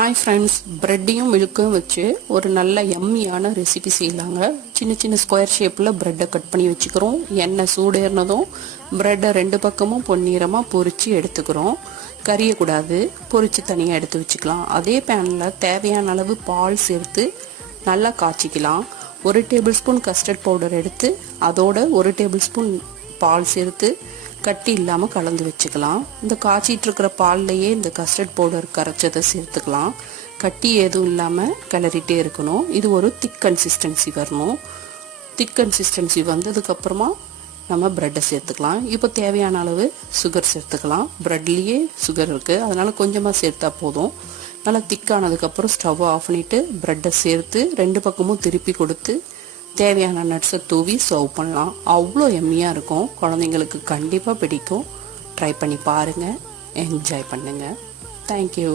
Hi friends, ப்ரெட்டையும் மில்க்கும் வச்சு ஒரு நல்ல யம்மியான ரெசிபி செய்யலாங்க. சின்ன சின்ன ஸ்கொயர் ஷேப்பில் ப்ரெட்டை கட் பண்ணி வச்சுக்கிறோம். எண்ணெய் சூடேறினதும் ப்ரெட்டை ரெண்டு பக்கமும் பொன்னிறமாக பொரித்து எடுத்துக்கிறோம். கரியக்கூடாது, பொரித்து தனியாக எடுத்து வச்சுக்கலாம். அதே பேனில் தேவையான அளவு பால் சேர்த்து நல்லா காய்ச்சிக்கலாம். 1 டேபிள் ஸ்பூன் கஸ்டர்ட் பவுடர் எடுத்து அதோட 1 டேபிள் ஸ்பூன் பால் சேர்த்து கட்டி இல்லாமல் கலந்து வச்சுக்கலாம். இந்த காய்ச்சிட்டு இருக்கிற பால்லையே இந்த கஸ்டர்ட் பவுடர் கரைச்சதை சேர்த்துக்கலாம். கட்டி எதுவும் இல்லாமல் கிளறிட்டே இருக்கணும். இது ஒரு திக் கன்சிஸ்டன்சி வரணும். திக் கன்சிஸ்டன்சி வந்ததுக்கப்புறமா நம்ம ப்ரெட்டை சேர்த்துக்கலாம். இப்போ தேவையான அளவு சுகர் சேர்த்துக்கலாம். ப்ரெட்லேயே சுகர் இருக்குது, அதனால் கொஞ்சமாக சேர்த்தா போதும். நல்லா திக்கானதுக்கப்புறம் ஸ்டவ்வை ஆஃப் பண்ணிவிட்டு ப்ரெட்டை சேர்த்து 2 பக்கமும் திருப்பி கொடுத்து தேவையான நட்ஸை தூவி சர்வ் பண்ணலாம். அவ்வளோ எம்மியாக இருக்கும். குழந்தைங்களுக்கு கண்டிப்பாக பிடிக்கும். ட்ரை பண்ணி பாருங்கள், என்ஜாய் பண்ணுங்கள். தேங்க்யூ.